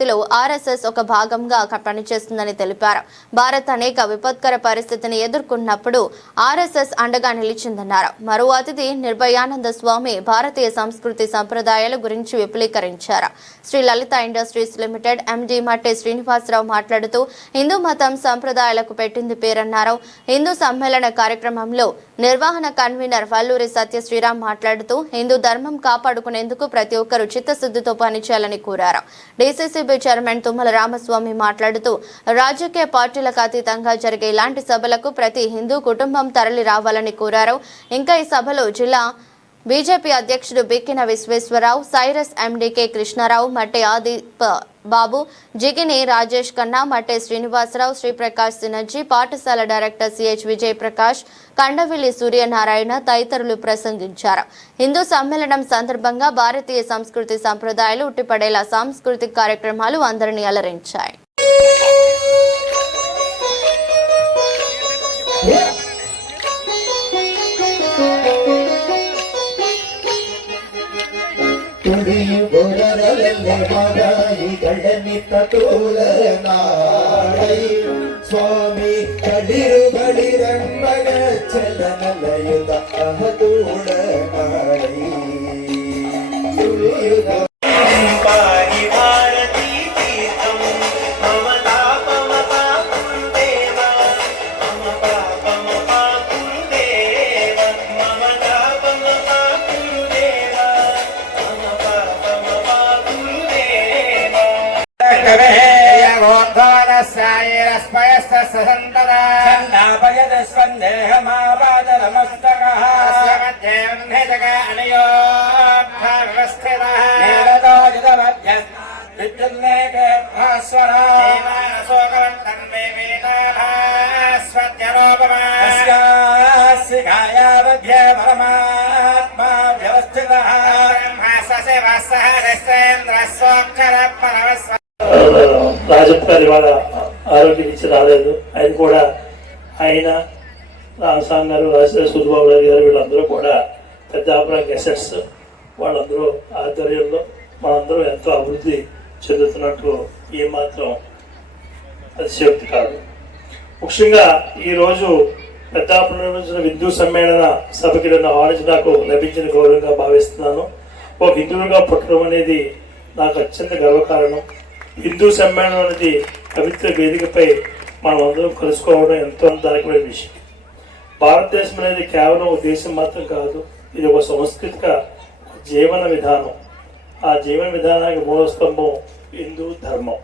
RSS ఒక భాగంగా పనిచేస్తుందని తెలిపారు. భారత్ అనేక విపత్కర పరిస్థితిని ఎదుర్కొన్నప్పుడు ఆర్ఎస్ఎస్ అండగా నిలిచిందన్నారు. మరో అతిథి నిర్భయానంద స్వామి భారతీయ సంస్కృతి సంప్రదాయాల గురించి విపులీకరించారు. శ్రీ లలిత ఇండస్ట్రీస్ లిమిటెడ్ ఎండి మట్టి శ్రీనివాసరావు మాట్లాడుతూ హిందూ మతం సంప్రదాయాలకు పెట్టింది పేరన్నారు. హిందూ సమ్మేళన కార్యక్రమంలో నిర్వహణ కన్వీనర్ వల్లూరి సత్య శ్రీరామ్ మాట్లాడుతూ హిందూ ధర్మం కాపాడుకునేందుకు ప్రతి ఒక్కరూ చిత్తశుద్ధితో పనిచేయాలని కోరారు. డీసీసీ చైర్మన్ తుమ్మల రామస్వామి మాట్లాడుతూ రాజకీయ పార్టీలకు అతీతంగా జరిగే ఇలాంటి సభలకు ప్రతి హిందూ కుటుంబం తరలి రావాలని కోరారు. ఇంకా ఈ సభలో జిల్లా బీజేపీ అధ్యక్షుడు బిక్కిన విశ్వేశ్వరరావు, సైరస్ ఎండీకే కృష్ణారావు, మట్టే ఆదిప్ బాబు, జిగిని రాజేష్ ఖన్నా, మట్టే శ్రీనివాసరావు, శ్రీప్రకాష్ సినర్జీ, పాఠశాల డైరెక్టర్ సిహెచ్ విజయ్ ప్రకాష్, కండవిల్లి సూర్యనారాయణ తదితరులు ప్రసంగించారు. హిందూ సమ్మేళనం సందర్భంగా భారతీయ సంస్కృతి సంప్రదాయాలు ఉట్టిపడేలా సాంస్కృతిక కార్యక్రమాలు అందరినీ అలరించాయి. స్వామి కడిరు బడిరంబగ చలనలయుత అహదూడ రాజప్ప గారు ఇవాళ ఆరోగ్యం ఇచ్చి రాలేదు. ఆయన కూడా ఆయన రామస్వామి గారు, సూర్యబాబు గారు వీళ్ళందరూ కూడా పెద్దాపురం గెసెట్స్ వాళ్ళందరూ ఆధ్వర్యంలో మనందరూ ఎంతో అభివృద్ధి చెందుతున్నట్టు ఏమాత్రం అతిశయోక్తి కాదు. ముఖ్యంగా ఈరోజు పెద్దాపురం నిర్వహించిన హిందూ సమ్మేళన సభకి నన్ను ఆలోచన నాకు లభించిన గౌరవంగా భావిస్తున్నాను. ఒక హిందువుగా పుట్టడం అనేది నాకు అత్యంత గర్వకారణం. హిందూ సమ్మేళనం అనేది పవిత్ర వేదికపై మనం అందరం కలుసుకోవడం ఎంతో దానికమైన విషయం. భారతదేశం అనేది కేవలం ఒక దేశం మాత్రం కాదు, ఇది ఒక సాంస్కృతిక జీవన విధానం. ఆ జీవన విధానానికి మూల స్తంభం హిందూ ధర్మం.